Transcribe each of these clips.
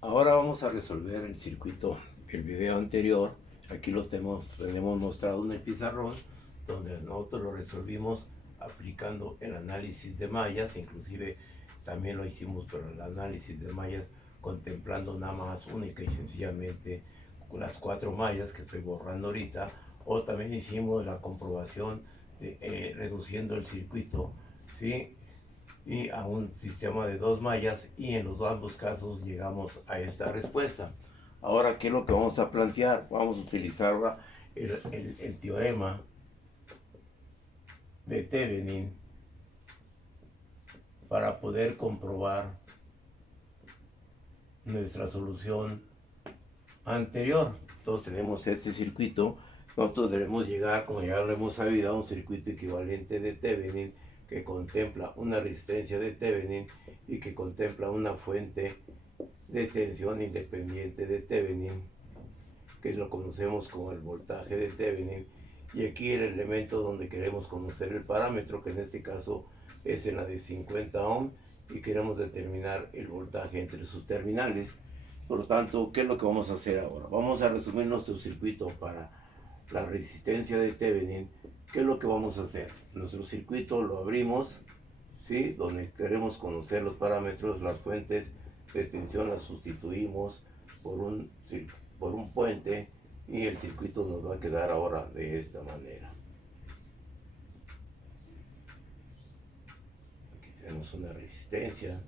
Ahora vamos a resolver el circuito del video anterior. Aquí lo tenemos mostrado en el pizarrón, donde nosotros lo resolvimos aplicando el análisis de mallas. Inclusive también lo hicimos, pero el análisis de mallas contemplando nada más única y sencillamente las 4 mallas que estoy borrando ahorita. O también hicimos la comprobación de, reduciendo el circuito, ¿sí?, y a un sistema de 2 mallas, y en los ambos casos llegamos a esta respuesta. Ahora, ¿qué es lo que vamos a plantear? Vamos a utilizar ahora el teorema de Thevenin para poder comprobar nuestra solución anterior. Entonces tenemos este circuito. Nosotros debemos llegar, como ya lo hemos sabido, a un circuito equivalente de Thevenin que contempla una resistencia de Thevenin y que contempla una fuente de tensión independiente de Thevenin, que lo conocemos como el voltaje de Thevenin. Y aquí el elemento donde queremos conocer el parámetro, que en este caso es en la de 50 ohm, y queremos determinar el voltaje entre sus terminales. Por lo tanto, ¿qué es lo que vamos a hacer ahora? Vamos a resumir nuestro circuito para la resistencia de Thevenin. ¿Qué es lo que vamos a hacer? Nuestro circuito lo abrimos, ¿sí?, donde queremos conocer los parámetros, las fuentes de tensión las sustituimos por un puente, y el circuito nos va a quedar ahora de esta manera. Aquí tenemos una resistencia,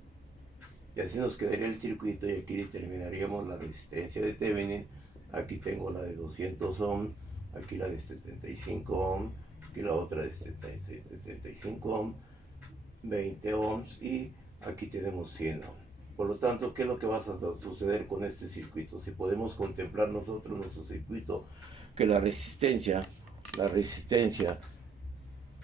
y así nos quedaría el circuito, y aquí determinaríamos la resistencia de Thevenin. Aquí tengo la de 200 ohm, aquí la de 75 ohm, aquí la otra de 75 ohm, 20 ohms, y aquí tenemos 100 ohms. Por lo tanto, ¿qué es lo que va a suceder con este circuito? Si podemos contemplar nosotros nuestro circuito, que la resistencia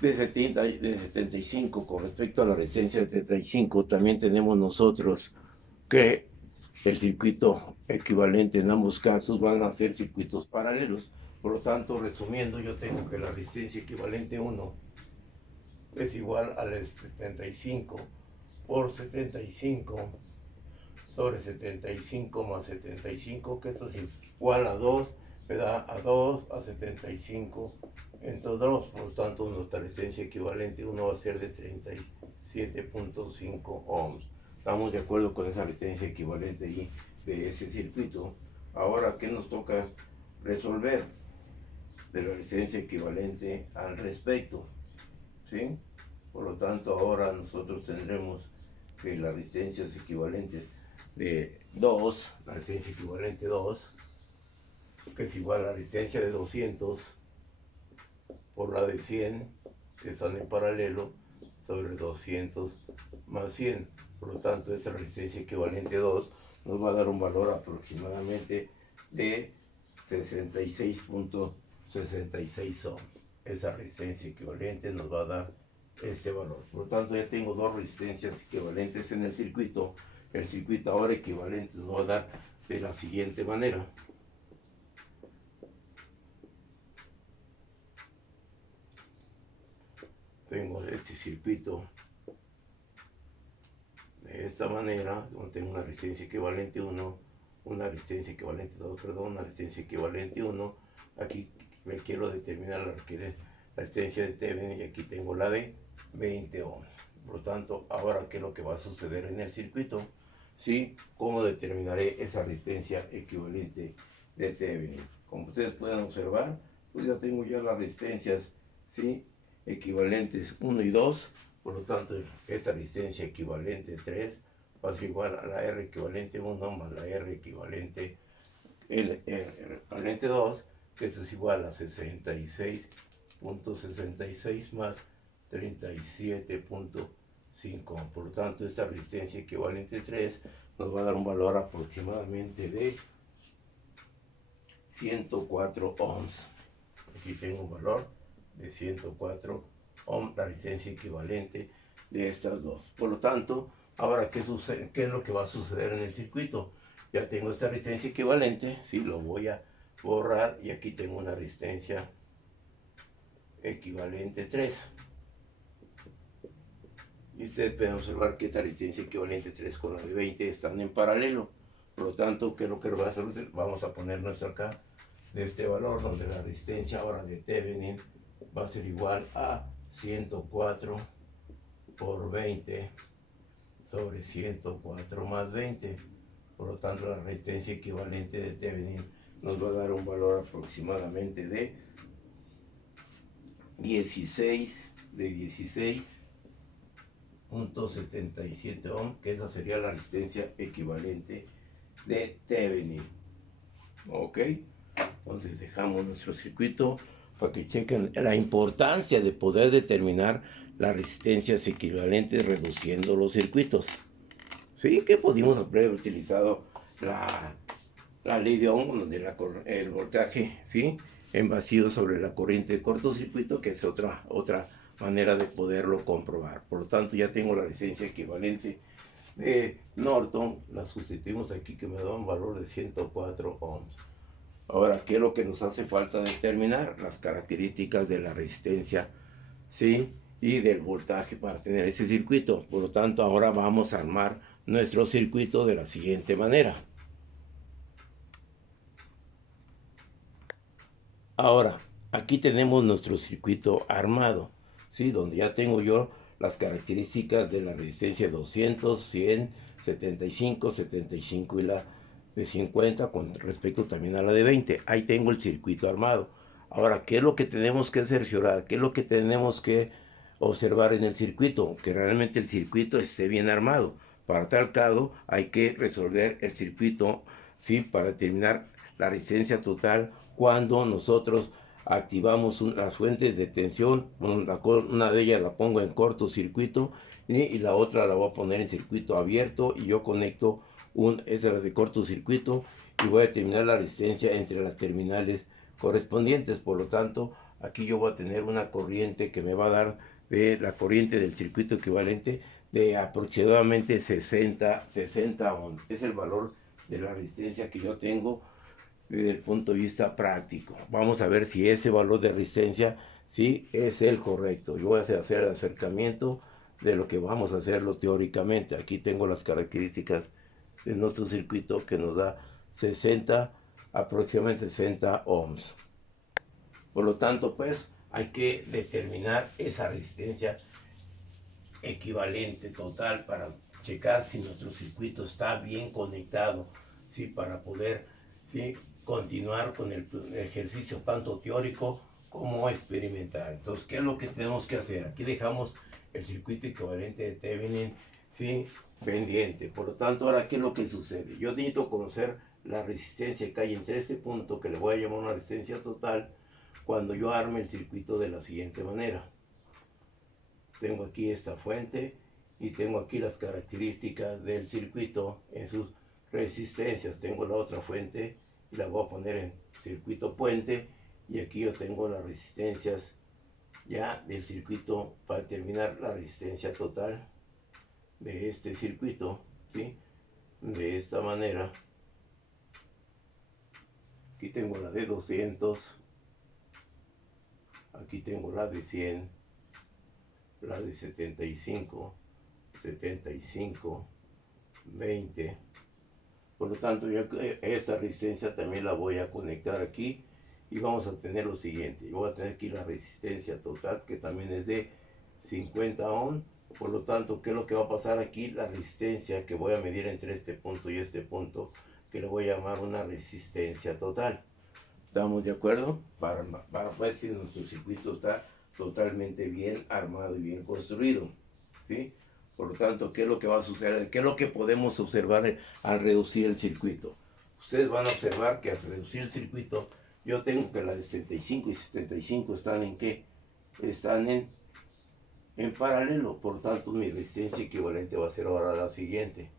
de 75 con respecto a la resistencia de 75, también tenemos nosotros que el circuito equivalente en ambos casos van a ser circuitos paralelos. Por lo tanto, resumiendo, yo tengo que la resistencia equivalente 1 es igual a la 75 por 75 sobre 75 más 75, que esto es igual a 2, me da a 2 a 75 entre 2. Por lo tanto, nuestra resistencia equivalente 1 va a ser de 37.5 ohms. Estamos de acuerdo con esa resistencia equivalente ahí de ese circuito. Ahora, ¿qué nos toca resolver? De la resistencia equivalente al respecto, ¿sí? Por lo tanto, ahora nosotros tendremos que las resistencias equivalentes de 2, la resistencia equivalente 2, que es igual a la resistencia de 200 por la de 100, que están en paralelo, sobre 200 más 100. Por lo tanto, esa resistencia equivalente 2 nos va a dar un valor aproximadamente de 66.66 ohm. Esa resistencia equivalente nos va a dar este valor. Por lo tanto, ya tengo dos resistencias equivalentes en el circuito. El circuito ahora equivalente nos va a dar de la siguiente manera. Tengo este circuito de esta manera, donde tengo una resistencia equivalente 1, una resistencia equivalente 2, perdón, una resistencia equivalente 1. Aquí me quiero determinar la resistencia de Thevenin, y aquí tengo la de 20 ohms. Por lo tanto, ahora, ¿qué es lo que va a suceder en el circuito? ¿Sí? ¿Cómo determinaré esa resistencia equivalente de Thevenin? Como ustedes pueden observar, pues ya tengo ya las resistencias, ¿sí?, equivalentes 1 y 2. Por lo tanto, esta resistencia equivalente 3 va a ser igual a la R equivalente 1 más la R equivalente, el equivalente 2, que esto es igual a 66.66 más 37.5. Por lo tanto, esta resistencia equivalente 3 nos va a dar un valor aproximadamente de 104 ohms. Aquí tengo un valor de 104 ohms, la resistencia equivalente de estas dos. Por lo tanto, ahora, ¿qué sucede? ¿Qué es lo que va a suceder en el circuito? Ya tengo esta resistencia equivalente, ¿sí? Lo voy a borrar, y aquí tengo una resistencia equivalente 3. Y ustedes pueden observar que esta resistencia equivalente 3 con la de 20 están en paralelo. Por lo tanto, ¿qué es lo que va a hacer? Vamos a poner nuestro acá de este valor, donde la resistencia ahora de Thevenin va a ser igual a 104 por 20 sobre 104 más 20. Por lo tanto, la resistencia equivalente de Thevenin nos va a dar un valor aproximadamente de 16.77 ohm, que esa sería la resistencia equivalente de Thevenin. Ok, entonces dejamos nuestro circuito para que chequen la importancia de poder determinar las resistencias equivalentes reduciendo los circuitos. Sí, que pudimos haber utilizado la ley de Ohm, donde el voltaje, ¿sí?, en vacío sobre la corriente de cortocircuito, que es otra manera de poderlo comprobar. Por lo tanto, ya tengo la resistencia equivalente de Norton, la sustituimos aquí, que me da un valor de 104 ohms. Ahora, ¿qué es lo que nos hace falta determinar? Las características de la resistencia, ¿sí?, y del voltaje para tener ese circuito. Por lo tanto, ahora vamos a armar nuestro circuito de la siguiente manera. Ahora, aquí tenemos nuestro circuito armado, ¿sí?, donde ya tengo yo las características de la resistencia 200, 100, 75, 75 y la de 50 con respecto también a la de 20. Ahí tengo el circuito armado. Ahora, ¿qué es lo que tenemos que cerciorar? ¿Qué es lo que tenemos que observar en el circuito? Que realmente el circuito esté bien armado. Para tal caso, hay que resolver el circuito, ¿sí?, para determinar la resistencia total cuando nosotros activamos las fuentes de tensión. Una de ellas la pongo en cortocircuito y la otra la voy a poner en circuito abierto, y yo conecto esa de cortocircuito y voy a determinar la resistencia entre las terminales correspondientes. Por lo tanto, aquí yo voy a tener una corriente que me va a dar de la corriente del circuito equivalente de aproximadamente 60 ohms. Es el valor de la resistencia que yo tengo desde el punto de vista práctico. Vamos a ver si ese valor de resistencia, sí, es el correcto. Yo voy a hacer el acercamiento de lo que vamos a hacerlo teóricamente. Aquí tengo las características de nuestro circuito, que nos da aproximadamente 60 ohms. Por lo tanto, pues, hay que determinar esa resistencia equivalente total para checar si nuestro circuito está bien conectado, ¿sí?, para poder, ¿sí?, continuar con el ejercicio tanto teórico como experimental. Entonces, ¿qué es lo que tenemos que hacer? Aquí dejamos el circuito equivalente de Thevenin, ¿sí?, pendiente. Por lo tanto, ahora, ¿qué es lo que sucede? Yo necesito conocer la resistencia que hay entre este punto, que le voy a llamar una resistencia total, cuando yo arme el circuito de la siguiente manera. Tengo aquí esta fuente y tengo aquí las características del circuito en sus resistencias. Tengo la otra fuente y la voy a poner en circuito puente, y aquí yo tengo las resistencias ya del circuito para determinar la resistencia total de este circuito, ¿sí?, de esta manera. Aquí tengo la de 200, aquí tengo la de 100, la de 75, 20. Por lo tanto, yo esta resistencia también la voy a conectar aquí, y vamos a tener lo siguiente. Yo voy a tener aquí la resistencia total, que también es de 50 ohms. Por lo tanto, ¿qué es lo que va a pasar aquí? La resistencia que voy a medir entre este punto y este punto, que le voy a llamar una resistencia total. ¿Estamos de acuerdo? Para pues, si nuestro circuito está totalmente bien armado y bien construido, ¿sí? Por lo tanto, ¿qué es lo que va a suceder? ¿Qué es lo que podemos observar al reducir el circuito? Ustedes van a observar que al reducir el circuito, yo tengo que las de 65 y 75 están ¿en qué? Están en paralelo. Por lo tanto, mi resistencia equivalente va a ser ahora la siguiente.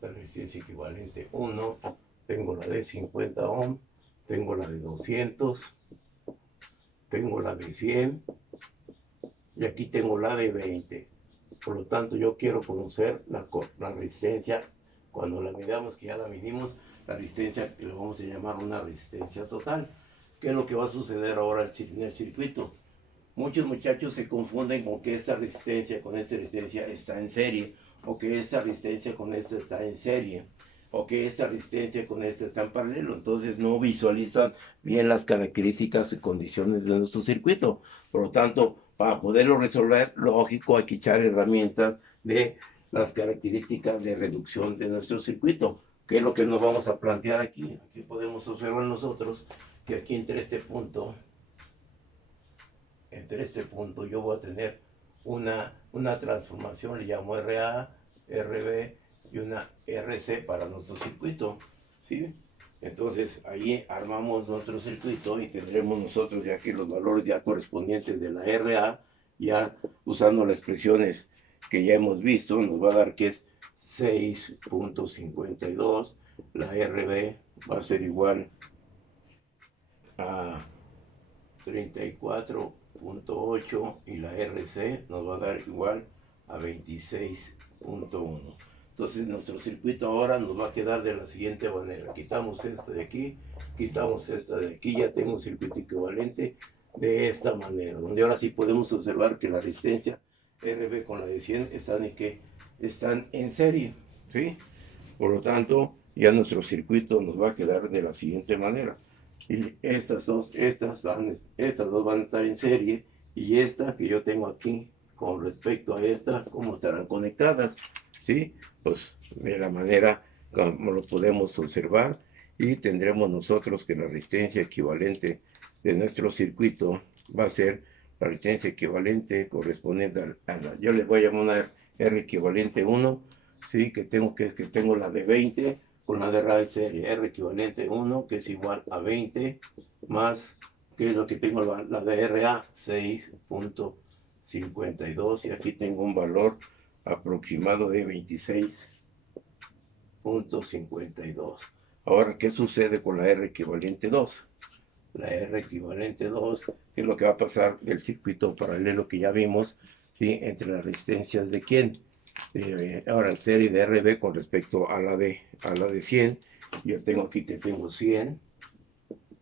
La resistencia equivalente 1, tengo la de 50 ohms, tengo la de 200, tengo la de 100 y aquí tengo la de 20. Por lo tanto, yo quiero conocer la resistencia Cuando la midamos, que ya la midimos, la resistencia que le vamos a llamar una resistencia total. ¿Qué es lo que va a suceder ahora en el circuito? Muchos muchachos se confunden con que esta resistencia con esta resistencia está en serie, o que esta resistencia con esta está en serie, o que esta resistencia con esta está en paralelo. Entonces no visualizan bien las características y condiciones de nuestro circuito. Por lo tanto, para poderlo resolver, lógico, hay que echar herramientas de las características de reducción de nuestro circuito, que es lo que nos vamos a plantear aquí. Aquí podemos observar nosotros que aquí entre este punto yo voy a tener una transformación, le llamo RA, RB y una RC para nuestro circuito, ¿sí? Entonces ahí armamos nuestro circuito y tendremos nosotros ya que los valores ya correspondientes de la RA, ya usando las expresiones que ya hemos visto, nos va a dar que es 6.52, la RB va a ser igual a 34.8 y la RC nos va a dar igual a 26.1. Entonces nuestro circuito ahora nos va a quedar de la siguiente manera. Quitamos esta de aquí, quitamos esta de aquí, ya tengo un circuito equivalente de esta manera, donde ahora sí podemos observar que la resistencia RB con la de 100 están en serie, ¿sí? Por lo tanto, ya nuestro circuito nos va a quedar de la siguiente manera. Y estas dos van a estar en serie, y estas que yo tengo aquí con respecto a esta, cómo estarán conectadas, ¿sí? Pues de la manera como lo podemos observar, y tendremos nosotros que la resistencia equivalente de nuestro circuito va a ser la resistencia equivalente correspondiente yo le voy a llamar una R equivalente 1, ¿sí? Que tengo la de 20 con la de RA serie, R equivalente 1, que es igual a 20, más, que es lo que tengo la de RA, 6.52, y aquí tengo un valor aproximado de 26.52. Ahora, ¿qué sucede con la R equivalente 2? La R equivalente 2, que es lo que va a pasar del circuito paralelo que ya vimos, ¿sí? Entre las resistencias de quién. Ahora el serie de RB con respecto a la de 100, yo tengo aquí que tengo 100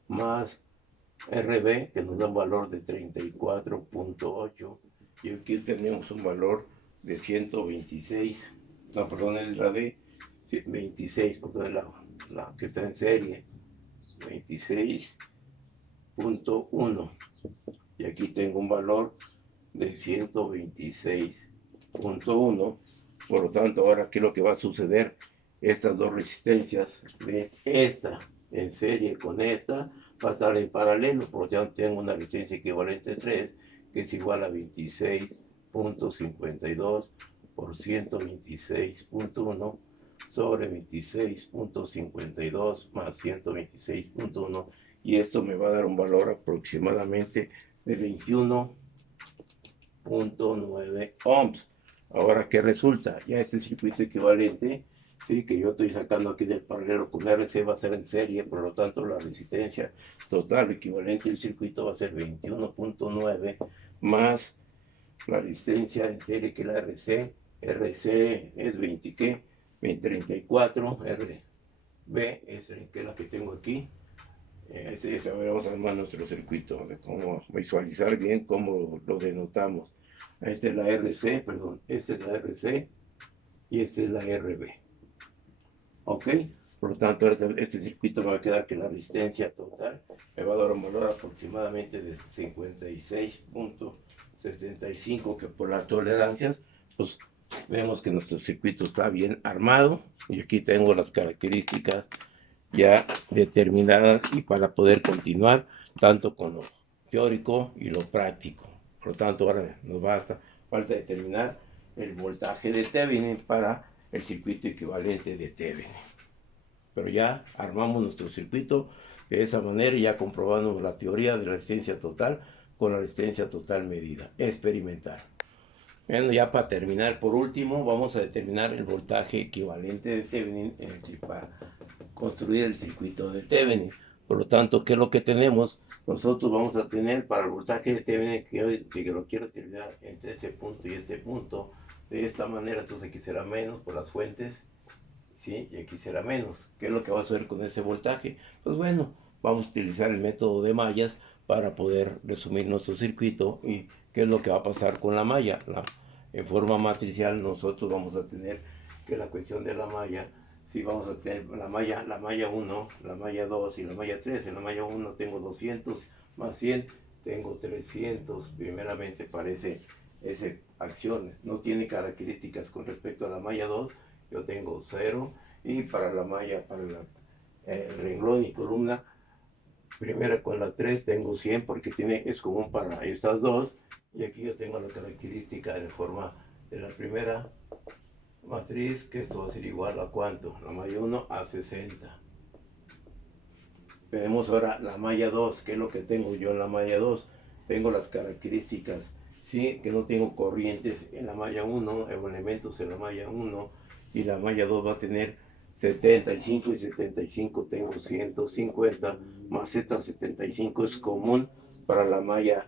más RB, que nos da un valor de 34.8, y aquí tenemos un valor de 126, no, perdón, es la de 26, porque es la que está en serie, 26.1, y aquí tengo un valor de 126.1. Por lo tanto, ahora, ¿qué es lo que va a suceder? Estas dos resistencias de esta en serie con esta va a estar en paralelo, por lo tanto tengo una resistencia equivalente 3, que es igual a 26.52 por 126.1 sobre 26.52 más 126.1, y esto me va a dar un valor aproximadamente de 21.9 ohms. Ahora, ¿qué resulta? Ya este circuito equivalente, sí, que yo estoy sacando aquí del paralelo con RC, va a ser en serie, por lo tanto la resistencia total equivalente del circuito va a ser 21.9 más la resistencia en serie, que la RC. RC es 20, ¿qué? 2034, RB es que es la que tengo aquí. Vamos a armar nuestro circuito, de cómo visualizar bien cómo lo denotamos. Esta es la RC, perdón, esta es la RC y esta es la RB. ¿Ok? Por lo tanto, este circuito me va a quedar que la resistencia total me va a dar un valor aproximadamente de 56.75, que por las tolerancias, pues vemos que nuestro circuito está bien armado, y aquí tengo las características ya determinadas, y para poder continuar tanto con lo teórico y lo práctico. Por lo tanto, ahora nos falta determinar el voltaje de Thevenin para el circuito equivalente de Thevenin. Pero ya armamos nuestro circuito de esa manera, y ya comprobamos la teoría de la resistencia total con la resistencia total medida, experimental. Bueno, ya para terminar, por último, vamos a determinar el voltaje equivalente de Thevenin para construir el circuito de Thevenin. Por lo tanto, ¿qué es lo que tenemos? Nosotros vamos a tener para el voltaje de Thevenin, que lo quiero terminar entre este punto y este punto, de esta manera. Entonces aquí será menos por las fuentes, ¿sí? Y aquí será menos. ¿Qué es lo que va a hacer con ese voltaje? Pues bueno, vamos a utilizar el método de mallas para poder resumir nuestro circuito y qué es lo que va a pasar con la malla. En forma matricial nosotros vamos a tener que la cuestión de la malla, si vamos a tener la malla 1, la malla 2 y la malla 3. En la malla 1 tengo 200 más 100, tengo 300 primeramente para esa acción. No tiene características con respecto a la malla 2, yo tengo 0, y para la malla, para el renglón y columna, primera con la 3 tengo 100 porque es común para estas dos, y aquí yo tengo la característica de forma de la primera matriz, que esto va a ser igual a ¿cuánto? La malla 1 a 60. Tenemos ahora la malla 2, que es lo que tengo yo en la malla 2. Tengo las características, ¿sí? Que no tengo corrientes en la malla 1, elementos en la malla 1, y la malla 2 va a tener 75 y 75, tengo 150, más Z 75 es común para la malla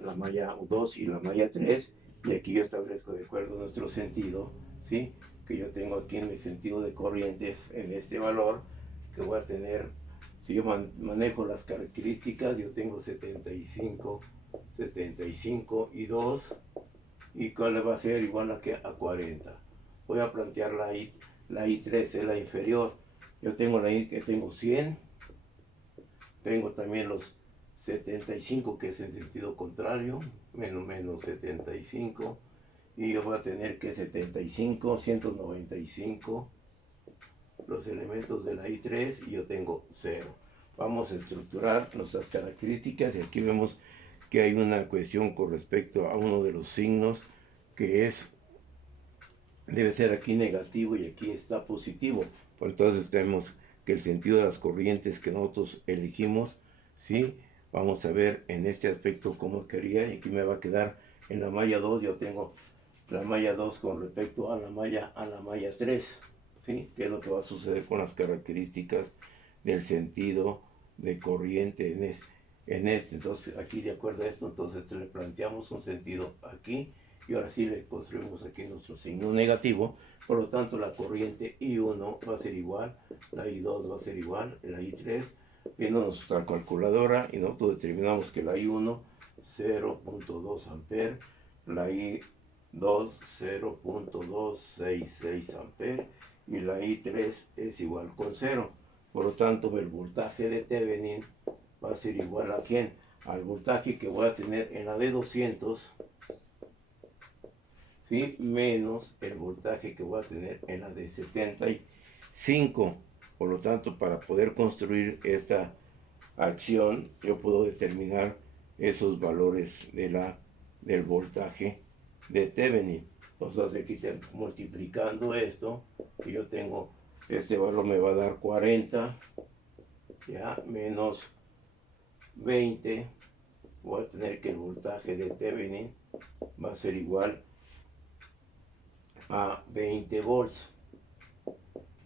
2 y la malla 3, y aquí yo establezco de acuerdo a nuestro sentido, ¿sí? Que yo tengo aquí en mi sentido de corrientes, en este valor, que voy a tener, si yo manejo las características, yo tengo 75 y 2, y cuál va a ser igual a 40. Voy a plantear la I3 es la inferior. Yo tengo la I que tengo 100, tengo también los 75 que es en sentido contrario, menos 75, y yo voy a tener que 75, 195, los elementos de la I3, y yo tengo 0. Vamos a estructurar nuestras características, y aquí vemos que hay una cuestión con respecto a uno de los signos, que debe ser aquí negativo y aquí está positivo. Entonces tenemos que el sentido de las corrientes que nosotros elegimos, ¿sí? Vamos a ver en este aspecto cómo quería, y aquí me va a quedar en la malla 2, yo tengo la malla 2 con respecto a la malla 3, ¿sí? ¿Qué es lo que va a suceder con las características del sentido de corriente en este? Entonces aquí, de acuerdo a esto, entonces le planteamos un sentido aquí, y ahora sí le construimos aquí nuestro signo negativo. Por lo tanto, la corriente I1 va a ser igual, la I2 va a ser igual, la I3, viendo nuestra calculadora, y nosotros determinamos que la I1 0.2 amperes, la I2 0.266 amperes, y la I3 es igual con 0. Por lo tanto, el voltaje de Thevenin va a ser igual a ¿quién? Al voltaje que voy a tener en la de 200, ¿sí? Menos el voltaje que voy a tener en la de 75. Por lo tanto, para poder construir esta acción, yo puedo determinar esos valores del voltaje de Thevenin. Entonces aquí multiplicando esto, y yo tengo, este valor me va a dar 40, ya, menos 20, voy a tener que el voltaje de Thevenin va a ser igual a 20 volts.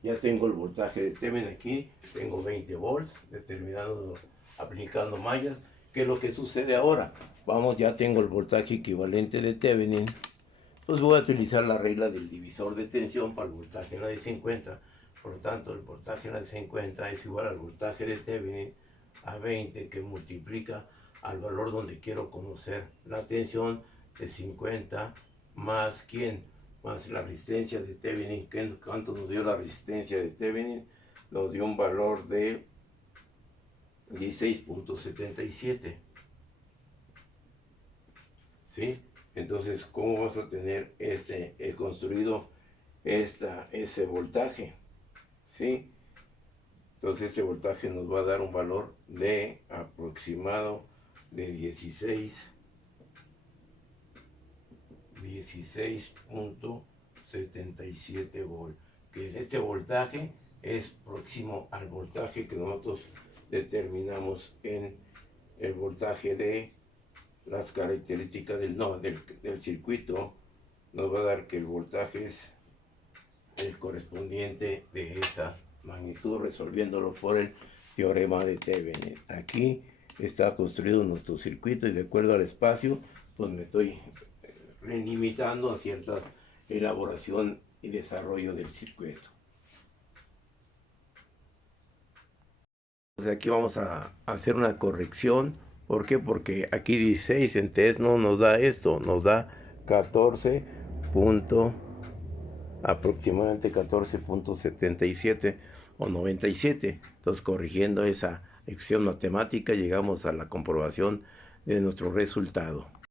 Ya tengo el voltaje de Thevenin aquí, tengo 20 volts, determinado, aplicando mallas. ¿Qué es lo que sucede ahora? Vamos, ya tengo el voltaje equivalente de Thevenin, pues voy a utilizar la regla del divisor de tensión para el voltaje en la de 50. Por lo tanto, el voltaje en la de 50 es igual al voltaje de Thevenin a 20, que multiplica al valor donde quiero conocer la tensión de 50, más ¿quién? Más la resistencia de Thevenin. ¿Cuánto nos dio la resistencia de Thevenin? Nos dio un valor de 16.77. ¿Sí? Entonces, ¿cómo vas a tener construido ese voltaje? ¿Sí? Entonces ese voltaje nos va a dar un valor de aproximado de 16.77 volts, que este voltaje es próximo al voltaje que nosotros determinamos en el voltaje de las características del circuito. Nos va a dar que el voltaje es el correspondiente de esa magnitud, resolviéndolo por el teorema de Thevenin. Aquí está construido nuestro circuito, y de acuerdo al espacio, pues me estoy limitando a cierta elaboración y desarrollo del circuito. Pues aquí vamos a hacer una corrección. ¿Por qué? Porque aquí 16 en test no nos da esto, nos da 14 punto, aproximadamente 14.77 o 97. Entonces, corrigiendo esa expresión matemática, llegamos a la comprobación de nuestro resultado.